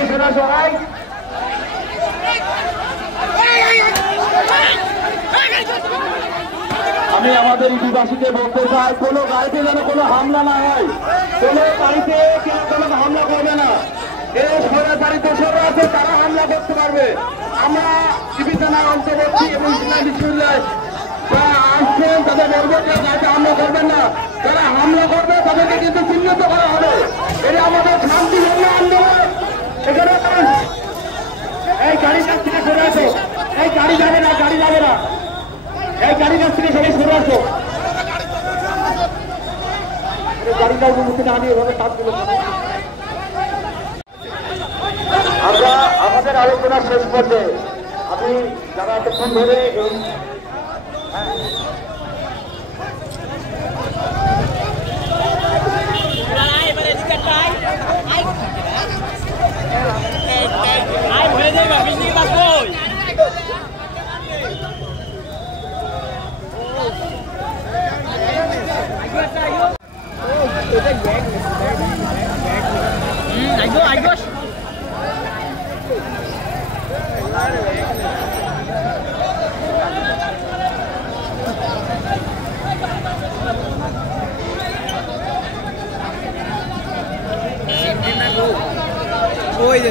থেকে সরে আসো ভাই। আমি আমাদের ইউপিবাসীকে বলতে চাই, কোনো গাড়িতে যেন কোনো হামলা না হয়, কোনো গাড়িতে কেউ কোনো হামলা করবে না। এই সরকারি দোষরা আছে, তারা হামলা করতে পারবে। আমরা ইউপি থানার অন্তর্বর্তী এবং ইসলাম বিশ্ববিদ্যালয় যারা আসছেন তাদের বলবো যে গাড়িতে হামলা করবেন না। যারা হামলা করবে তাদেরকে কিন্তু চিহ্নিত করা হবে। এটা আমাদের শান্তিপূর্ণ আন্দোলন। এখানে এই গাড়ির কাছ থেকে সরে আসো, এই গাড়ি যাবে না, গাড়ি যাবে না, এই গাড়ির কাছ থেকে সবাই সরে আসো। গাড়িটা অনুমতি না নিয়ে এভাবে কাজ গুলো আমরা আমাদের আলোচনা শেষ পর্যায়ে আমি যারা এতক্ষণ ধরে এই ওই যে